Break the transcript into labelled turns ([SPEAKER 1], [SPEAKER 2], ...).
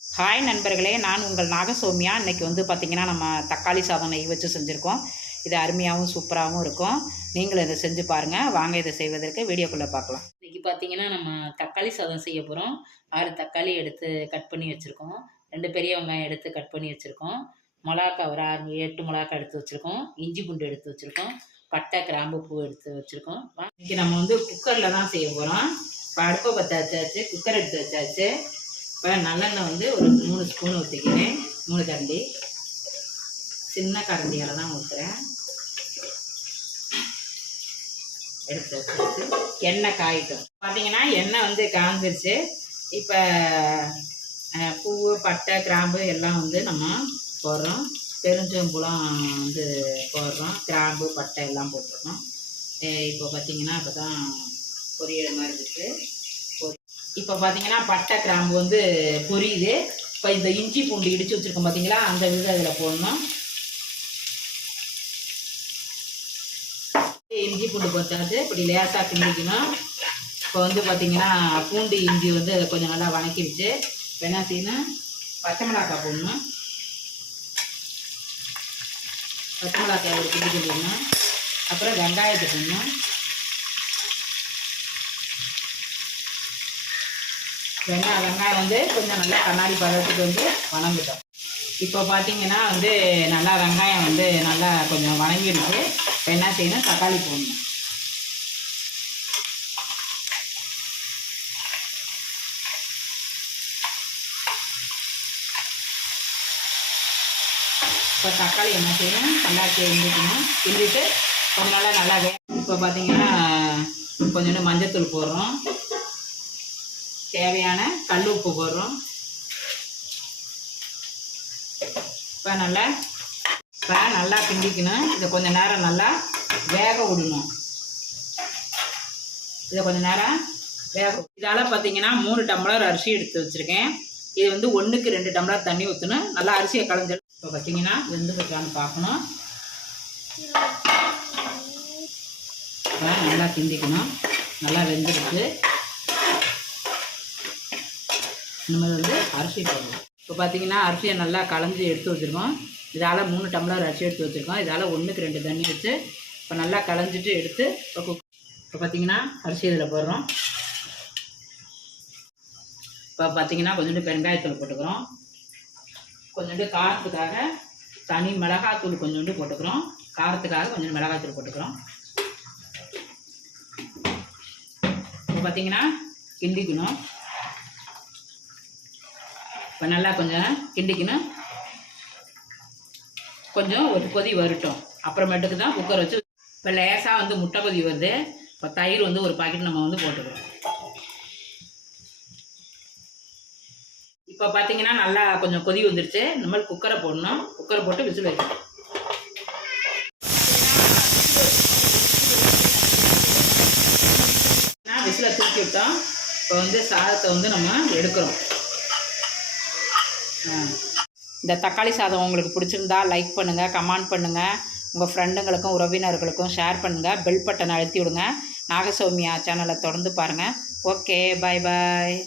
[SPEAKER 1] Hi நண்பர்களே. நான் உங்கள் நாகசோமியா. இன்றைக்கி வந்து பார்த்திங்கன்னா நம்ம தக்காளி சாதம் நெய் வச்சு செஞ்சுருக்கோம். இது அருமையாகவும் சூப்பராகவும் இருக்கும். நீங்களும் இதை செஞ்சு பாருங்கள் வாங்க இதை செய்வதற்கு வீடியோக்குள்ளே பார்க்கலாம். இன்றைக்கி பார்த்திங்கன்னா நம்ம தக்காளி சாதம் செய்ய போகிறோம் ஆறு தக்காளி எடுத்து கட் பண்ணி வச்சுருக்கோம். ரெண்டு பெரிய வெங்காயம் எடுத்து கட் பண்ணி வச்சுருக்கோம். மிளகா ஒரு ஆறு எட்டு மிளகா எடுத்து வச்சுருக்கோம். இஞ்சி பூண்டு எடுத்து வச்சுருக்கோம். பட்டை கிராம்பு பூ எடுத்து வச்சுருக்கோம். இன்றைக்கி நம்ம வந்து குக்கரில் தான் செய்ய போகிறோம் இப்போ அடுப்பை பற்ற வச்சாச்சு. குக்கர் எடுத்து வச்சாச்சு. இப்போ நல்லெண்ணெய் வந்து ஒரு மூணு ஸ்பூன் ஊற்றிக்கிறேன் மூணு கரண்டி. சின்ன கரண்டியால் தான் ஊற்றுறேன் எடுத்து வச்சாச்சு எண்ணெய் காயிட்டும். பார்த்தீங்கன்னா எண்ணெய் வந்து காஞ்சிருச்சு. இப்போ பூ பட்டை கிராம்பு எல்லாம் வந்து நம்ம போடுறோம். பெருஞ்சம்பூலாம் வந்து போடுறோம். கிராம்பு பட்டை எல்லாம் போட்டிருக்கோம். இப்போ பார்த்தீங்கன்னா இப்போ தான் பொரியல் மாதிரி இருக்குது இப்போ பார்த்தீங்கன்னா பட்டை கிராம்பு வந்து பொரியுது. இப்போ இந்த இஞ்சி பூண்டு இடித்து வச்சுருக்கோம் பார்த்தீங்களா அந்த விதை அதில் போடணும். இஞ்சி பூண்டு போட்டாச்சு இப்படி லேசாக கிண்டிக்கணும். இப்போ வந்து பார்த்தீங்கன்னா பூண்டு இஞ்சி வந்து கொஞ்சம் நல்லா வணக்கிடுச்சு இப்போ என்ன செய்யணும் பச்சை மிளகாய் போடணும். பச்சை மிளகாய் ஒரு கிண்டி கிண்டிடணும் அப்புறம் வெங்காயத்தை போடணும். வெங்காயம் வெங்காயம் வந்து கொஞ்சம் நல்லா கண்ணாடி பதத்துக்கு வந்து வணங்கிட்டோம். இப்போ பார்த்தீங்கன்னா வந்து நல்லா வெங்காயம் வந்து நல்லா கொஞ்சம் வணங்கிடுச்சு. இப்போ என்ன செய்யணும்? தக்காளி போடணும். இப்போ தக்காளி என்ன செய்யணும்? நல்லா கிண்டிக்கணும். கிண்டிட்டு கொஞ்ச நாளாக நல்லா வே இப்போ பார்த்தீங்கன்னா கொஞ்சோண்டு மஞ்சத்தூள் போடுறோம். தேவையான கல் உப்பு போடுறோம். இப்போ நல்லா இப்போ நல்லா கிண்டிக்கணும். இதை கொஞ்சம் நேரம் நல்லா வேக விடணும். இதை கொஞ்சம் நேரம் வேக இதால் பார்த்தீங்கன்னா மூணு டம்ளர் அரிசி எடுத்து வச்சுருக்கேன். இது வந்து ஒன்றுக்கு ரெண்டு டம்ளர் தண்ணி ஊற்றணும் நல்லா அரிசியை கலந்து இப்போ பார்த்தீங்கன்னா வெந்து போட்டான்னு பார்க்கணும். நல்லா கிண்டிக்கணும். நல்லா வெந்துருக்கு இந்த மாதிரி வந்து அரிசி போடணும். இப்போ பார்த்தீங்கன்னா அரிசியை நல்லா கலந்து எடுத்து வச்சுருக்கோம். இதால் மூணு டம்ளர் அரிசி எடுத்து வச்சுருக்கோம். இதால் ஒன்றுக்கு ரெண்டு தண்ணி வச்சு இப்போ நல்லா கலஞ்சிட்டு எடுத்து இப்போ குக் இப்போ பார்த்தீங்கன்னா அரிசி இதில் போடுறோம். இப்போ பார்த்தீங்கன்னா கொஞ்சோண்டு பெருங்காயத்தூள் போட்டுக்கிறோம். கொஞ்சோண்டு காரத்துக்காக தனி மிளகாத்தூள் கொஞ்சோண்டு போட்டுக்கிறோம். காரத்துக்காக கொஞ்சம் மிளகாத்தூள் போட்டுக்கிறோம். இப்போ பார்த்தீங்கன்னா கிண்டிக்கணும். இப்போ நல்லா கொஞ்சம் கிண்டிக்கணும் கொஞ்சம் ஒரு கொதி வரட்டும். அப்புறமேட்டுக்கு தான் குக்கர் வச்சு இப்போ லேசாக வந்து முட்டை கொதி வருது. இப்போ தயிர் வந்து ஒரு பாக்கெட் நம்ம வந்து போட்டுக்கிறோம். இப்போ பார்த்தீங்கன்னா நல்லா கொஞ்சம் கொதி வந்துருச்சு. இந்த மாதிரி குக்கரை போடணும். குக்கரை போட்டு விசில் வைக்கணும். விசில தூக்கி விட்டோம் இப்போ வந்து சாதத்தை வந்து நம்ம எடுக்கிறோம். இந்த தக்காளி சாதம் உங்களுக்கு பிடிச்சிருந்தா லைக் பண்ணுங்கள் கமெண்ட் பண்ணுங்கள் உங்கள் ஃப்ரெண்டுங்களுக்கும் உறவினர்களுக்கும் ஷேர் பண்ணுங்கள் பெல் பட்டனை அழுத்தி விடுங்க. நாகசௌமியா சேனலை தொடர்ந்து பாருங்கள் ஓகே பாய் பாய்